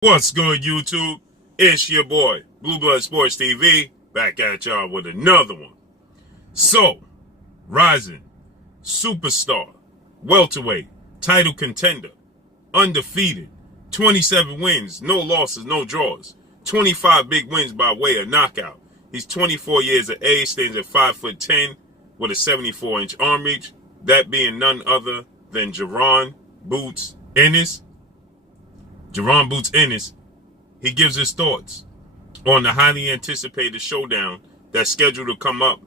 What's good, YouTube? It's your boy, Blue Blood Sports TV, back at y'all with another one. So, rising, superstar, welterweight, title contender, undefeated, 27 wins, no losses, no draws, 25 big wins by way of knockout. He's 24 years of age, stands at 5'10", with a 74-inch arm reach, that being none other than Jarron Boots Ennis. Jarron Boots Ennis, he gives his thoughts on the highly anticipated showdown that's scheduled to come up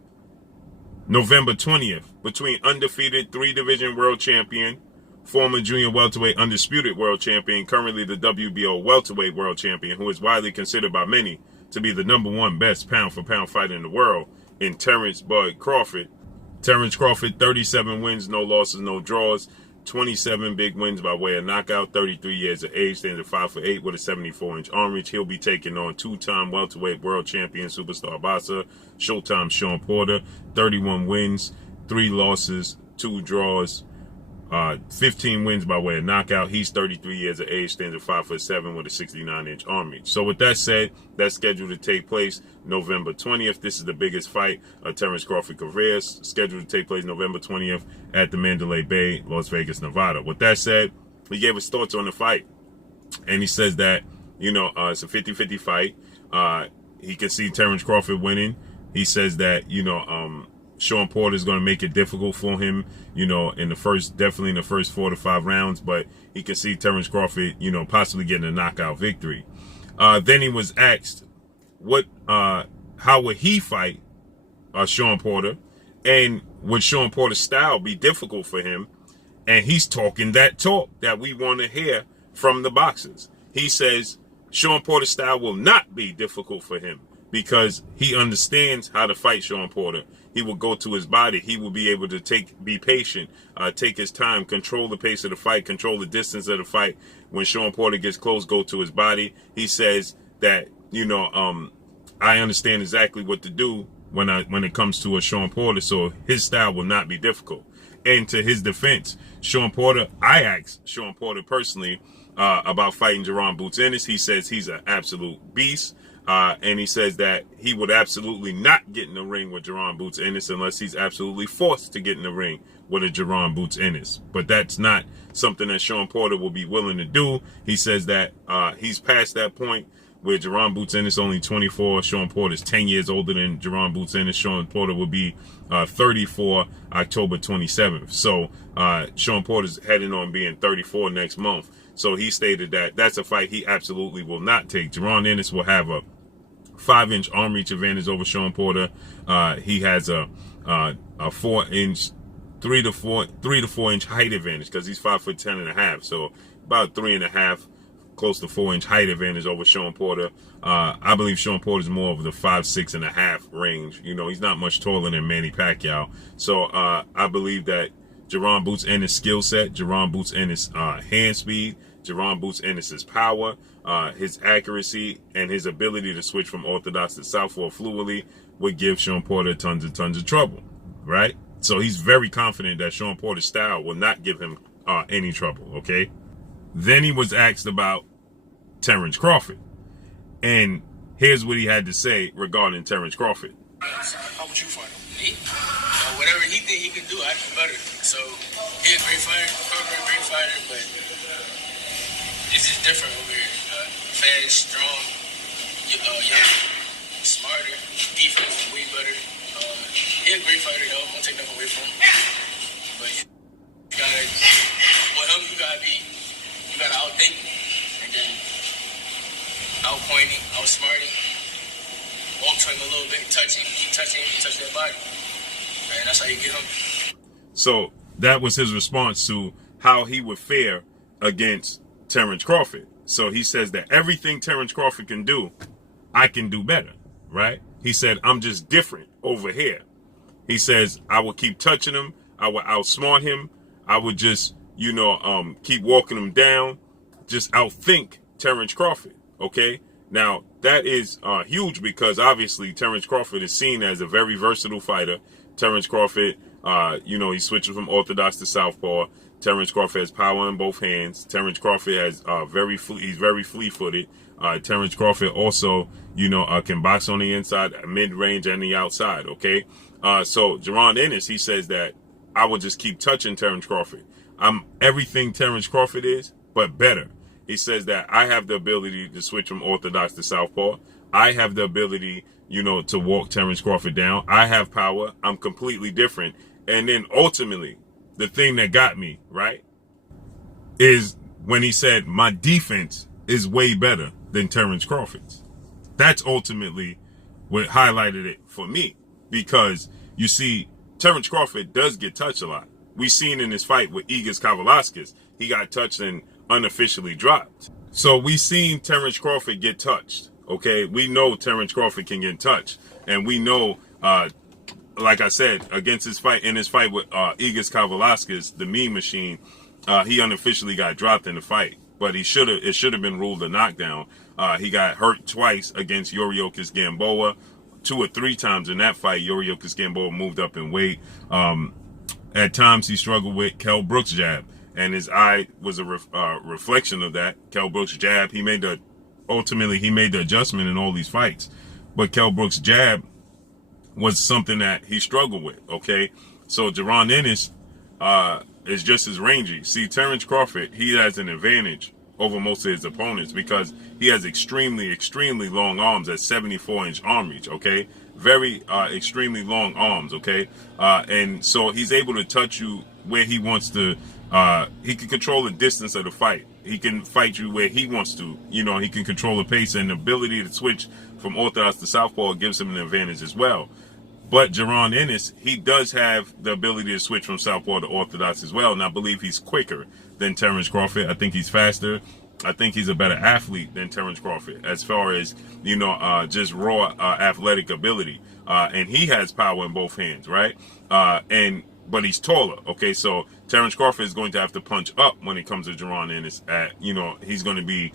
November 20th between undefeated 3-division world champion, former junior welterweight undisputed world champion, currently the WBO welterweight world champion, who is widely considered by many to be the #1 best pound-for-pound fighter in the world, in Terence Bud Crawford. Terence Crawford, 37 wins, no losses, no draws. 27 big wins by way of knockout, 33 years of age, stands at 5'8" with a 74-inch arm reach. He'll be taking on two-time welterweight world champion superstar boxer Showtime Shawn Porter. 31 wins, 3 losses, 2 draws, 15 wins by way of knockout. He's 33 years of age, stands at 5'7" with a 69-inch arm reach. So with that said, that's scheduled to take place November 20th. This is the biggest fight of Terence Crawford's career, scheduled to take place November 20th at the Mandalay Bay, Las Vegas, Nevada. With that said, he gave his thoughts on the fight, and he says that, it's a 50-50 fight. He can see Terence Crawford winning. He says that, Shawn Porter is going to make it difficult for him, definitely in the first 4 to 5 rounds, but he can see Terence Crawford, possibly getting a knockout victory. Then he was asked how would he fight Shawn Porter, and would Shawn Porter's style be difficult for him? And he's talking that talk that we want to hear from the boxers. He says Shawn Porter's style will not be difficult for him because he understands how to fight Shawn Porter. He will go to his body. He will be able to be patient, take his time, control the pace of the fight, control the distance of the fight. When Shawn Porter gets close, go to his body. He says that, I understand exactly what to do when it comes to a Shawn Porter, so his style will not be difficult. And to his defense, I asked Shawn Porter personally about fighting Jarron Boots Ennis. He says he's an absolute beast. And he says that he would absolutely not get in the ring with Jarron Boots Ennis unless he's absolutely forced to get in the ring with a Jarron Boots Ennis. But that's not something that Shawn Porter will be willing to do. He says that he's past that point where Jarron Boots Ennis only 24. Shawn Porter's 10 years older than Jarron Boots Ennis. Shawn Porter will be 34 October 27th. So Shawn Porter's heading on being 34 next month. So he stated that that's a fight he absolutely will not take. Jarron Ennis will have a 5-inch arm reach advantage over Shawn Porter. He has a 4-inch, 3 to 4 inch height advantage because he's 5'10.5". So about 3.5, close to 4-inch height advantage over Shawn Porter. I believe Shawn Porter is more of the 5'6.5" range. He's not much taller than Manny Pacquiao. So I believe that Jarron Boots Ennis' skill set, Jarron Boots Ennis' hand speed, Jarron Boots Ennis' power, his accuracy, and his ability to switch from orthodox to southpaw fluidly would give Shawn Porter tons and tons of trouble, right? So he's very confident that Shawn Porter's style will not give him any trouble, okay? Then he was asked about Terence Crawford, and here's what he had to say regarding Terence Crawford. How would you fight him? Me? Whatever he think he can do, I can better. So he's a great fighter, Crawford a great fighter, but it's just different over here. Fast, strong, young, smarter, defense way better. He's a great fighter, though. Don't take nothing away from him. But you gotta outthink him, and then outpoint him, outsmart him, walk to him a little bit, touch him, keep touching him, touch that body. And that's how you get him. So that was his response to how he would fare against Terence Crawford. So he says that everything Terence Crawford can do, I can do better, right? He said, I'm just different over here. He says, I will keep touching him. I will outsmart him. I would just, keep walking him down, just outthink Terence Crawford, okay? Now, that is huge because obviously Terence Crawford is seen as a very versatile fighter. Terence Crawford, he switches from orthodox to southpaw. Terence Crawford has power in both hands. Terence Crawford has he's very fleet-footed. Terence Crawford also, can box on the inside, mid-range, and the outside. Okay, so Jarron Ennis, he says that I will just keep touching Terence Crawford. I'm everything Terence Crawford is, but better. He says that I have the ability to switch from orthodox to southpaw. I have the ability, to walk Terence Crawford down. I have power. I'm completely different. And then ultimately, the thing that got me, right, is when he said my defense is way better than Terence Crawford's. That's ultimately what highlighted it for me. Because, you see, Terence Crawford does get touched a lot. We seen in his fight with Igis Kavaliauskas, he got touched and unofficially dropped. So we seen Terence Crawford get touched. Okay, we know Terence Crawford can get touched, and we know, like I said, in his fight with Igis Kavaliauskas, the Mean Machine, he unofficially got dropped in the fight, but it should have been ruled a knockdown. He got hurt twice against Yuriorkis Gamboa. 2 or 3 times in that fight, Yuriorkis Gamboa moved up in weight. At times, he struggled with Kell Brook's jab, and his eye was a reflection of that. Kell Brook's jab, he made the adjustment in all these fights, but Kell Brook's jab was something that he struggled with. Okay, so Jarron Ennis is just as rangy. See, Terence Crawford, he has an advantage over most of his opponents because he has extremely long arms at 74-inch arm reach. Okay, very extremely long arms. Okay, and so he's able to touch you where he wants to. He can control the distance of the fight. He can fight you where he wants to. He can control the pace, and the ability to switch from orthodox to southpaw gives him an advantage as well. But Jarron Ennis, he does have the ability to switch from southpaw to orthodox as well, and I believe he's quicker than Terence Crawford. I think he's faster. I think he's a better athlete than Terence Crawford as far as, just raw athletic ability. And he has power in both hands, right? But he's taller. Okay, so Terence Crawford is going to have to punch up when it comes to Jarron Ennis. He's going to be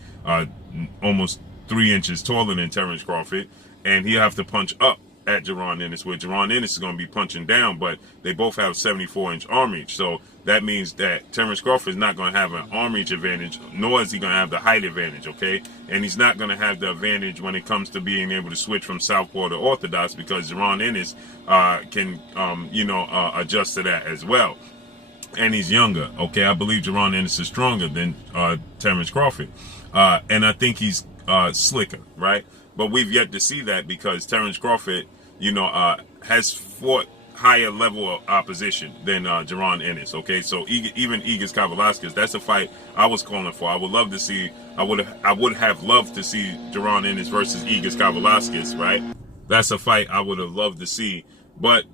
almost 3 inches taller than Terence Crawford, and he'll have to punch up at Jarron Ennis, where Jarron Ennis is going to be punching down, but they both have 74-inch arm reach. So that means that Terence Crawford is not going to have an arm reach advantage, nor is he going to have the height advantage, okay? And he's not going to have the advantage when it comes to being able to switch from southpaw to orthodox because Jarron Ennis can, adjust to that as well. And he's younger, okay? I believe Jarron Ennis is stronger than Terence Crawford. And I think he's slicker, right? But we've yet to see that because Terence Crawford, has fought higher level of opposition than Jarron Ennis. Okay, so even Igis Kavaliauskas, that's a fight I was calling for. I would love to see. I would have loved to see Jarron Ennis versus Igis Kavaliauskas. Right, that's a fight I would have loved to see. But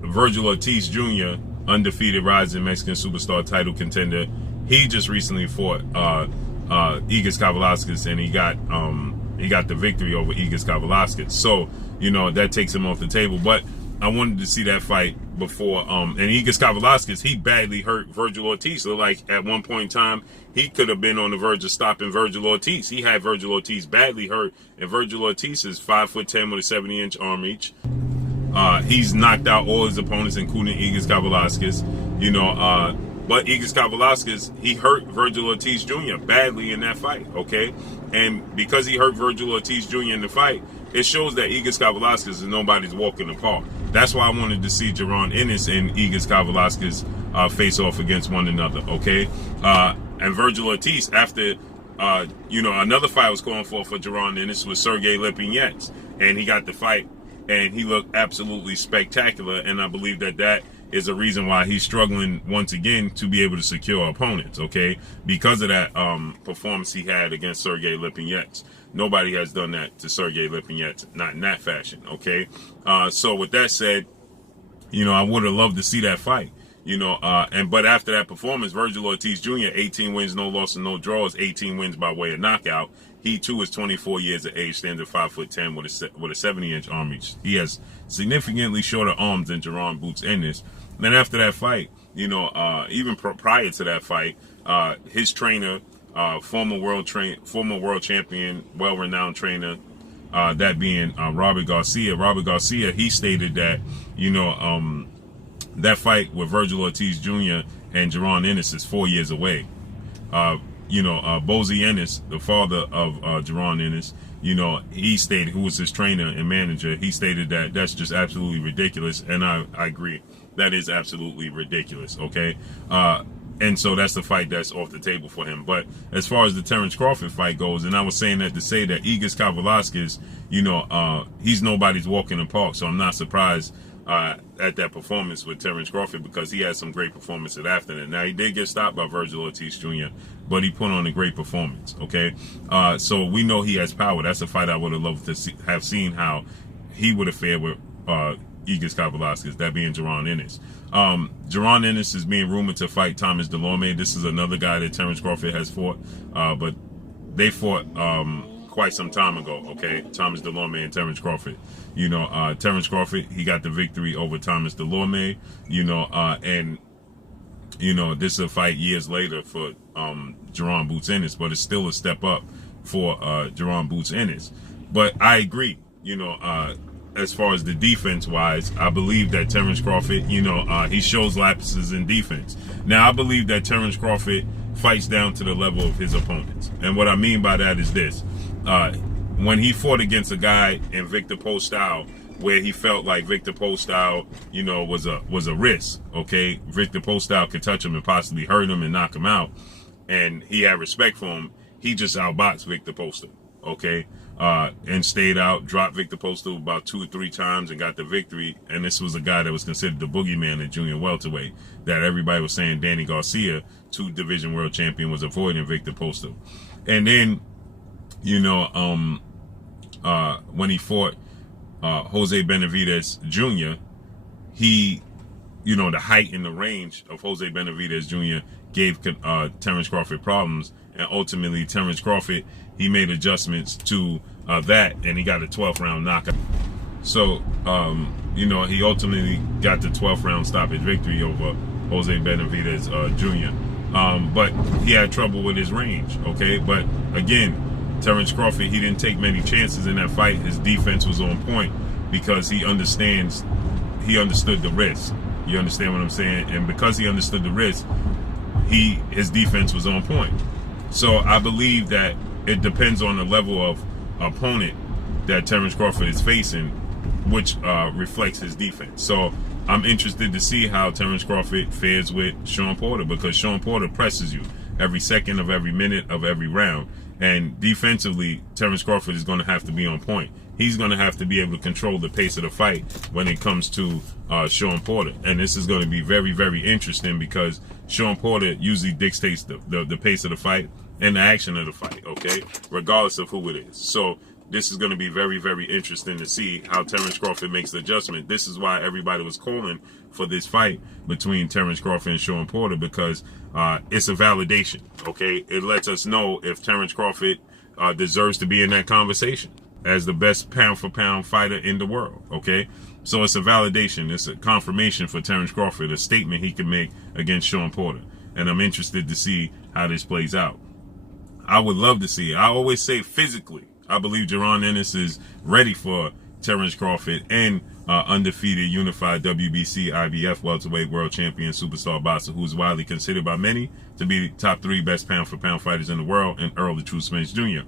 Virgil Ortiz Jr., undefeated rising Mexican superstar title contender, he just recently fought Igis Kavaliauskas, and he got the victory over Igis Kavaliauskas. So, that takes him off the table. But I wanted to see that fight before. And Igis Kavaliauskas, he badly hurt Virgil Ortiz. So, like, at one point in time, he could have been on the verge of stopping Virgil Ortiz. He had Virgil Ortiz badly hurt, and Virgil Ortiz is 5'10" with a 70-inch arm reach. He's knocked out all his opponents, including Igis Kavaliauskas. But Igis Kavaliauskas, he hurt Virgil Ortiz Jr. badly in that fight, okay? And because he hurt Virgil Ortiz Jr. in the fight, it shows that Igis Kavaliauskas is nobody's walk in the park. That's why I wanted to see Jarron Ennis and Igis Kavaliauskas face off against one another, okay? And Virgil Ortiz, after, another fight was calling for Jarron Ennis was Sergey Lipinets. And he got the fight, and he looked absolutely spectacular, and I believe that is a reason why he's struggling once again to be able to secure opponents, okay? Because of that performance he had against Sergey Lipinets. Nobody has done that to Sergey Lipinets, not in that fashion, okay? So with that said, I would have loved to see that fight, but after that performance, Virgil Ortiz Jr., 18 wins, no losses, no draws, 18 wins by way of knockout. He too is 24 years of age, stands at 5'10" with a 70-inch arm reach. He has significantly shorter arms than Jarron Boots Ennis. Then after that fight, even prior to that fight, his trainer, former world champion, well-renowned trainer, that being Robert Garcia. Robert Garcia, he stated that that fight with Virgil Ortiz Jr. and Jarron Ennis is 4 years away. Bozy Ennis, the father of Jarron Ennis, he stated, who was his trainer and manager, he stated that that's just absolutely ridiculous. And I agree. That is absolutely ridiculous. Okay. And so that's the fight that's off the table for him. But as far as the Terence Crawford fight goes, and I was saying that to say that Igor Velasquez, he's nobody's walk in the park. So I'm not surprised at that performance with Terence Crawford, because he had some great performances after that. Now, he did get stopped by Virgil Ortiz Jr., but he put on a great performance, okay? So we know he has power. That's a fight I would have loved to have seen how he would have fared with Igor Velasquez, that being Jarron Ennis. Jarron Ennis is being rumored to fight Thomas Delorme. This is another guy that Terence Crawford has fought, but they fought quite some time ago, okay? Thomas Delorme and Terence Crawford. Terence Crawford, he got the victory over Thomas Delorme, and this is a fight years later for Jarron Boots Ennis, but it's still a step up for Jarron Boots Ennis. But I agree, as far as the defense wise, I believe that Terence Crawford, he shows lapses in defense. Now, I believe that Terence Crawford fights down to the level of his opponents. And what I mean by that is this. When he fought against a guy in Victor Postol, where he felt like Victor Postol, was a risk, okay? Victor Postol could touch him and possibly hurt him and knock him out. And he had respect for him. He just outboxed Victor Postol, okay? And stayed out, dropped Victor Postol about 2 or 3 times and got the victory. And this was a guy that was considered the boogeyman at junior welterweight, that everybody was saying Danny Garcia, 2-division world champion, was avoiding Victor Postol. And then, when he fought Jose Benavidez Jr., he, the height and the range of Jose Benavidez Jr. gave Terence Crawford problems. And ultimately, Terence Crawford, he made adjustments to that, and he got a 12th round knockout. So, he ultimately got the 12th round stoppage victory over Jose Benavidez Jr. But he had trouble with his range, okay? But again, Terence Crawford, he didn't take many chances in that fight. His defense was on point because he understood the risk. You understand what I'm saying? And because he understood the risk, his defense was on point. So I believe that it depends on the level of opponent that Terence Crawford is facing, which reflects his defense. So I'm interested to see how Terence Crawford fares with Shawn Porter, because Shawn Porter presses you every second of every minute of every round. And defensively, Terence Crawford is going to have to be on point. He's going to have to be able to control the pace of the fight when it comes to Shawn Porter. And this is going to be very, very interesting, because Shawn Porter usually dictates the pace of the fight and the action of the fight, okay? Regardless of who it is. So this is going to be very, very interesting to see how Terence Crawford makes the adjustment. This is why everybody was calling for this fight between Terence Crawford and Shawn Porter, because it's a validation, okay? It lets us know if Terence Crawford deserves to be in that conversation as the best pound-for-pound fighter in the world, okay? So it's a validation. It's a confirmation for Terence Crawford, a statement he can make against Shawn Porter. And I'm interested to see how this plays out. I would love to see it. I always say physically, I believe Jarron Ennis is ready for Terence Crawford and undefeated unified WBC IBF welterweight world champion superstar boxer, who is widely considered by many to be the top 3 best pound-for-pound fighters in the world, and Earl the True Smith Jr.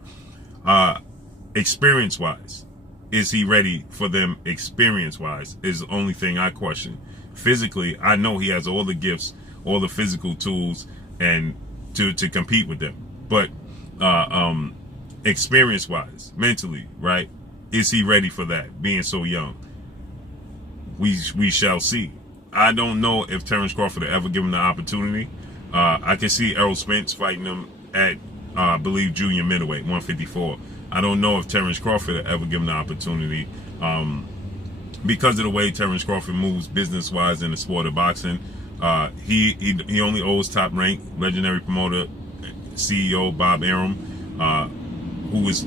Experience-wise, is he ready for them? Experience-wise is the only thing I question. Physically, I know he has all the gifts, all the physical tools, and to compete with them. But experience-wise, mentally, right? Is he ready for that, being so young? We shall see. I don't know if Terence Crawford will ever give him the opportunity. I can see Errol Spence fighting him at, I believe, junior middleweight, 154. I don't know if Terence Crawford will ever give him the opportunity because of the way Terence Crawford moves business-wise in the sport of boxing. He only owes Top Rank legendary promoter CEO Bob Arum, who is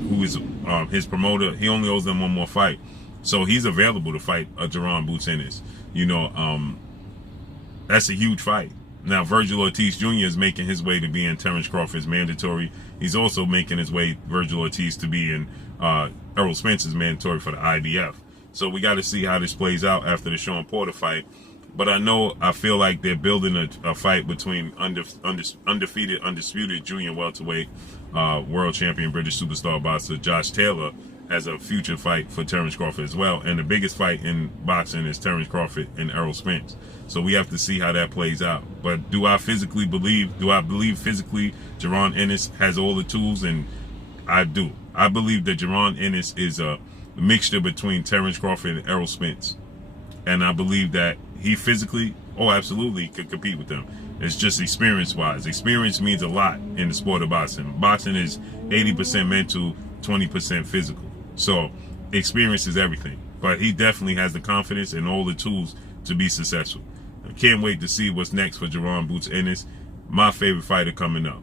his promoter. He only owes them one more fight, so he's available to fight Jarron Boots Ennis. That's a huge fight. Now, Virgil Ortiz Jr. is making his way to being Terence Crawford's mandatory. He's also making his way, Virgil Ortiz, to be in Errol Spence's mandatory for the IBF. So we got to see how this plays out after the Shawn Porter fight. But I feel like they're building a fight between undefeated, undisputed junior welterweight world champion British superstar boxer Josh Taylor as a future fight for Terence Crawford as well. And the biggest fight in boxing is Terence Crawford and Errol Spence. So we have to see how that plays out. But do I believe physically Jarron Ennis has all the tools? And I do. I believe that Jarron Ennis is a mixture between Terence Crawford and Errol Spence. And I believe that he physically, absolutely could compete with them. It's just experience-wise. Experience means a lot in the sport of boxing. Boxing is 80% mental, 20% physical. So experience is everything. But he definitely has the confidence and all the tools to be successful. I can't wait to see what's next for Jarron Boots Ennis, my favorite fighter coming up.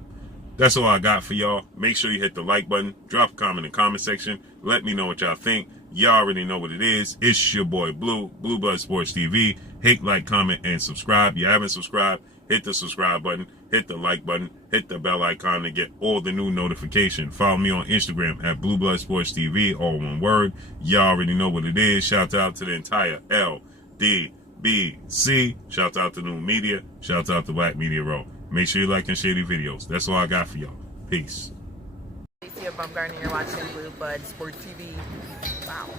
That's all I got for y'all. Make sure you hit the like button, drop a comment in the comment section. Let me know what y'all think. Y'all already know what it is. It's your boy Blue Blood Sports TV. Hit, like, comment, and subscribe. You haven't subscribed, hit the subscribe button, hit the like button, hit the bell icon to get all the new notifications. Follow me on Instagram at Blue Blood Sports TV, all one word. Y'all already know what it is. Shout out to the entire LDBC. Shout out to New Media. Shout out to Black Media Row. Make sure you like and share these videos. That's all I got for y'all. Peace. You're watching Blue Blood Sports TV. Wow.